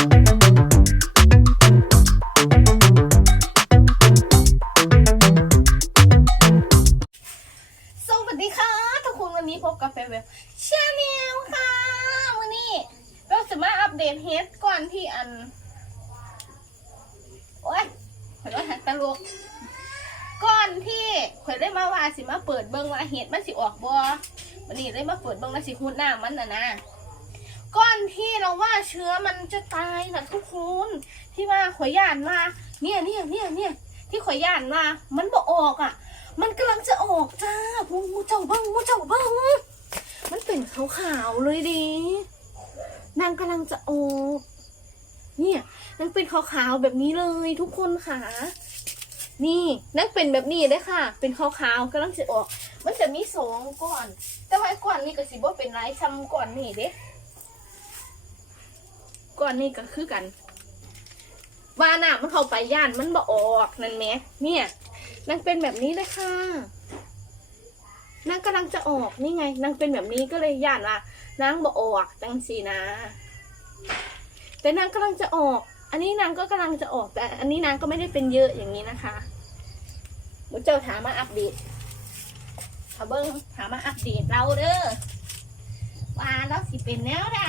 สวัสดีค่ะ ทุกคนวันนี้พบกับแฟนเวลชาแนลค่ะวันนี้เราจะมาอัปเดตเฮดก่อนที่อัน โอ๊ยขอยว่าหันตลกก่อนที่ข่อยได้มาว่าสิมาเปิดเบิ้งว่าเฮดมันสิออกบ่วันนี้ได้มาเปิดเบิ้งแล้วสิหูดหน้ามันน่ะนะ ก่อนที่เราว่าเชื้อมันจะตายนะทุกคนที่ว่าข่อยย่านว่าเนี่ยเนี่ยเนี่ยเนี่ยที่ข่อยย่านว่ามันบ่ออกอะ มันกำลังจะออกจ้าพวกมูเจ้าเบิ้งมูเจ้าเบิ้งมันเป็นขาวๆเลยดินางกำลังจะออกเนี่ยนางเป็นขาวๆแบบนี้เลยทุกคนค่ะนี่นางเป็นแบบนี้เลยค่ะ เป็นขาวๆกำลังจะออก มันจะมีสองก่อน แต่ว่าก่อนนี่ก็สิบ่เป็นไรซ้ำก่อนนี่เด้ ก่อนนี่ก็คือกัน ว่าน่ะมันเข้าไปย่านมันบ่ออกนั่นแหมเนี่ยนางเป็นแบบนี้เลยค่ะนางกำลังจะออกนี่ไงนางเป็นแบบนี้ก็เลยย่านว่านางบ่ออกจังสีนะ แต่นางกำลังจะออก อันนี้นางก็กำลังจะออกแต่ อันนี้นางก็ไม่ได้เป็นเยอะอย่างนี้นะคะมุเจ้าถามมาอัปเดตถาเบิ้งถามมาอัปเดตเราเด้อว่าเราสิเป็นแนวไหน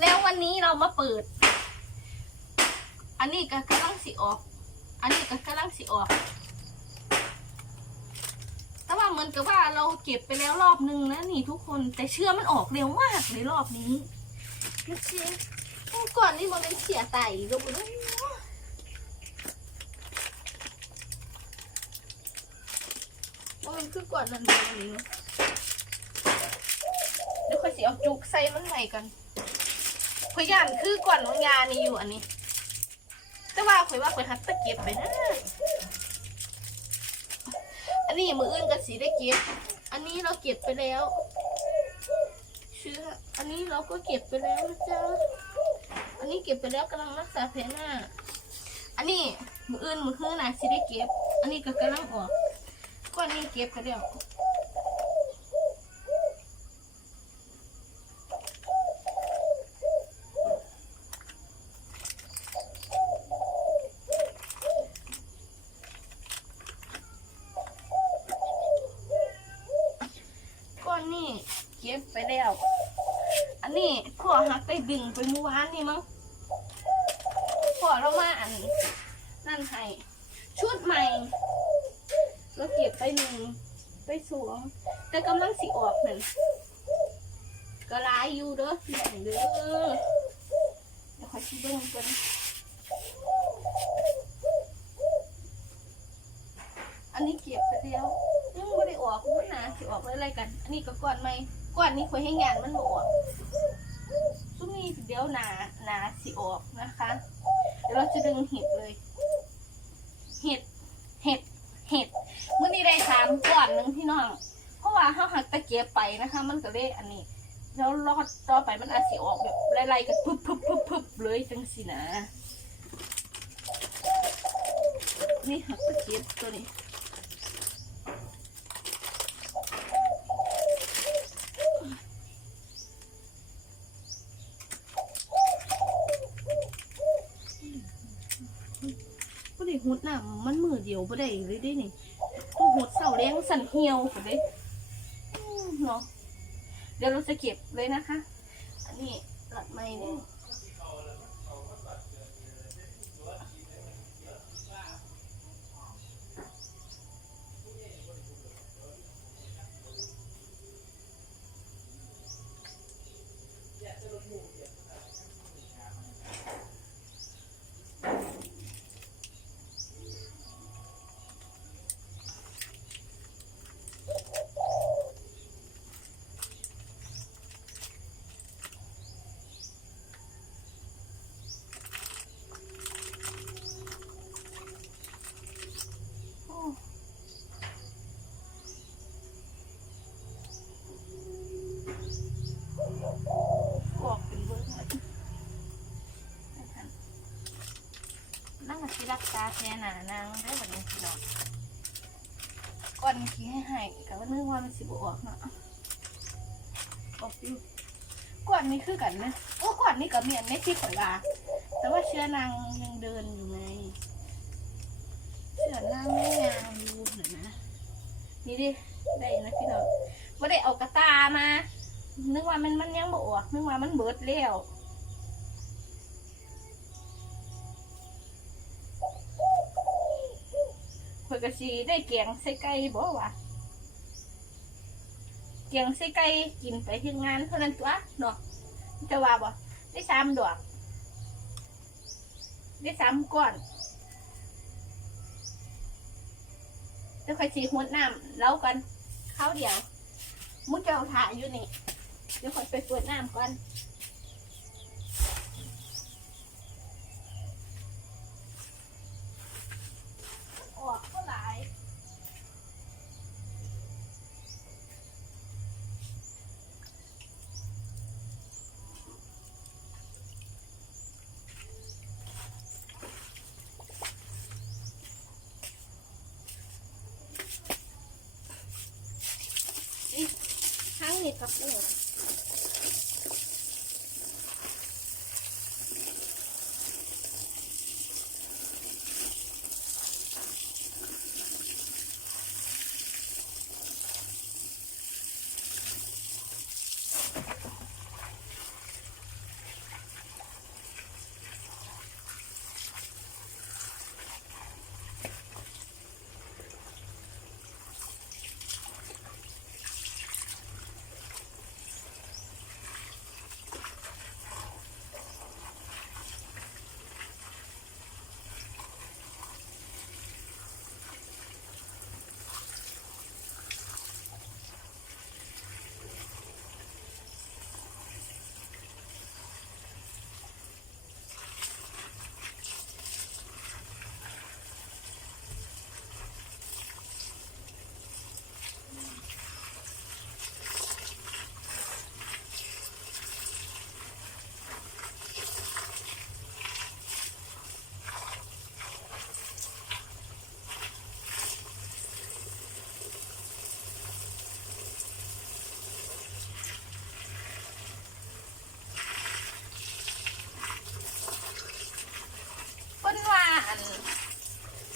แล้ววั นนี้เรามาเปิด อันนี้ก็กำลังสิออก อันนี้ก็กำลังสิออก แต่ว่าเหมือนกับว่าเราเก็บไปแล้วรอบนึงนะนี่ทุกคนแต่เชื่อมันออกเร็วมากเลยรอบนี้ดูสิโอ้ก่อนนี่มันเป็นเสียไตลงไปเลยมันคือก่อนนั้นเลยนี่เนอะเดี๋ยวค่อยสิเอาจุกใส่มันใหม่กัน ขอยย่านคือก่อนน้องยานี่อยู่อันนี้ แต่ว่าข่อยว่าข่อยหัดตะเก็บไปนะอันนี้มืออื่นก็สีได้เก็บ อันนี้เราเก็บไปแล้วเชื้ออันนี้เราก็เก็บไปแล้วนะจ๊ะอันนี้เก็บไปแล้วกำลังรักษาแผลหน้า อันนี้มืออื่นมือคืนนะสีได้เก็บ อันนี้ก็กำลังออกก้อนนี้เก็บกันเดียว ก้อ นี้เก็บไปแล้ว อันนี้พ่อหักไปดึงไปเมื่อวานนี่มั้งพ่อเรามาอัน นั่นให้ชุดใหม่เราเก็บไปหนึ่งไปสวมแต่กำลังสิออกเหมือนก็ลายอยู่เด้อพี่น้องเด้อเดี๋ยวขอชิเบิ้งกันอันนี้เก็บไปแล้ว ยังไม่ได้ออกมันหนาสิออก นอันนี้ก็ก่อนไหมก่อนนี้คุยให้งานมันบออกซุ้มนี้เดี๋ยวหนาหนาสิออกนะคะ เดี๋ยวเราจะดึงเห็ดเลย เห็ด เห็ด เห็ดเมื่อนี้ได้สามก่อนหนึ่งพี่น้อง เพราะว่าเขาหักตะเกียบไปนะคะ มันก็เลยอันนี้ แล้วรอดต่อไปมันอาจสิออกแบบไล่ๆกันพึบพึบพึบพึบเลยจังสินะนี่หักตะเกียบตัวนี้ บ่ได้หดน้ำมันมือ เดียวบ่ได้เลยเด้นี่ต้องหดเสาแรงสั่นเหี่ยวพุ่นเด้เนาะเดี๋ยวเราจะเก็บเลยนะคะ อันนี้หลัดไม้เนี่ย นั่งกับที่รักษาแค่หนานางได้แบบนี้พี่น้องก่อนที่ให้ให้กับว่านึกว่ามันสิบออกเนาะออกอยู่ก่อนนี้คือกันนะโอ้ก่อนนี้กับเมียนไม่ที่ข่อยลาแต่ว่าเชื้อนางยังเดินอยู่ไงเชื้อนางไม่งามอยู่เห็นไหมนี่ดิได้นะพี่น้องว่าได้เอากระตามานึกว่ามันมันยังบออกนึกว่ามันเบิดแล้ว กะสีได้เกียงใส่ไก่บ่วะเกียงใส่ไก่กินไปที่งานเท่านั้นตัวเนาะจะว่าบ่ได้สามดอก ได้สามก้อนเดี๋ยวค่อยสีหดน้ำเล้ากันข้าวเดียวมุดเจ้าถ่ายอยู่นี่เดี๋ยวคอยไปเปิดน้ำก่อน ออกก็หลาย ทั้งนี้กับนี่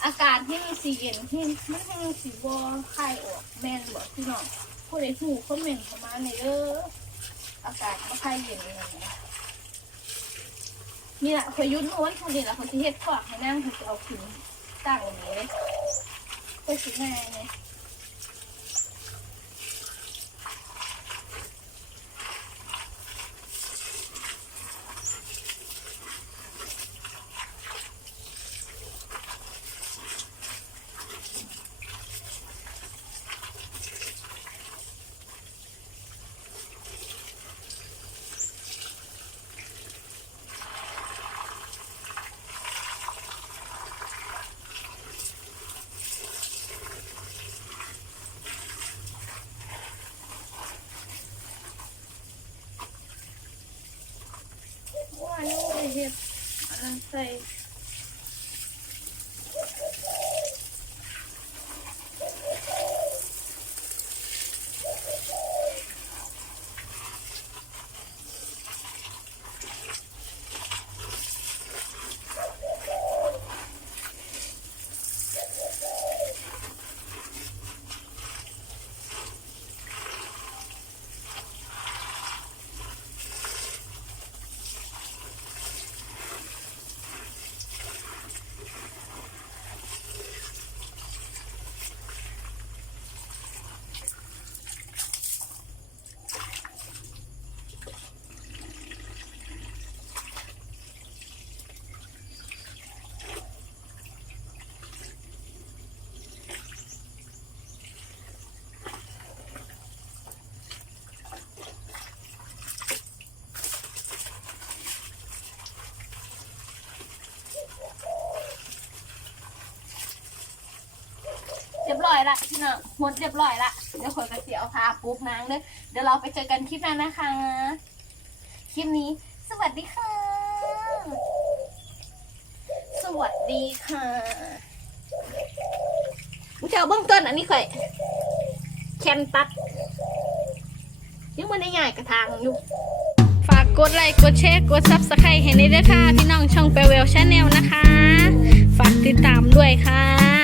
อากาศที่มันสีเย็นที่มันให้สีบอไข่ออกแม่นบอกพี่น้องผู้ใดหูคอมเมนต์เข้ามาในเด้ออากาศบ่ไข่เย็นเลยนะนี่แหละคอยยุ่นอ้วนคนนี้แหละเขาสิเฮ็ดขวากให้นั่งเขาจะเอาขึ้นตั้งอย่างนี้เลยไปสิแม่เนี่ย ว่า นี่เล ละพี่น้องหมดเรียบร้อยละเดี๋ยวคนกระเสียเอาพาปุ๊บนางเด้อเดี๋ยวเราไปเจอกันคลิปหน้านะคะ คลิปนี้ สวัสดีค่ะ สวัสดีค่ะมึงจะเอาเบื้องต้นอันนี้ค่อยแคนตัดยังไม่ได้ง่ายกระทางอยู่ฝากกดไลค์กดแชร์กดซับสไครต์ให้ในด้อค่ะ พี่น้องช่องเปลเวลชาแนลนะคะ ฝากติดตามด้วยค่ะ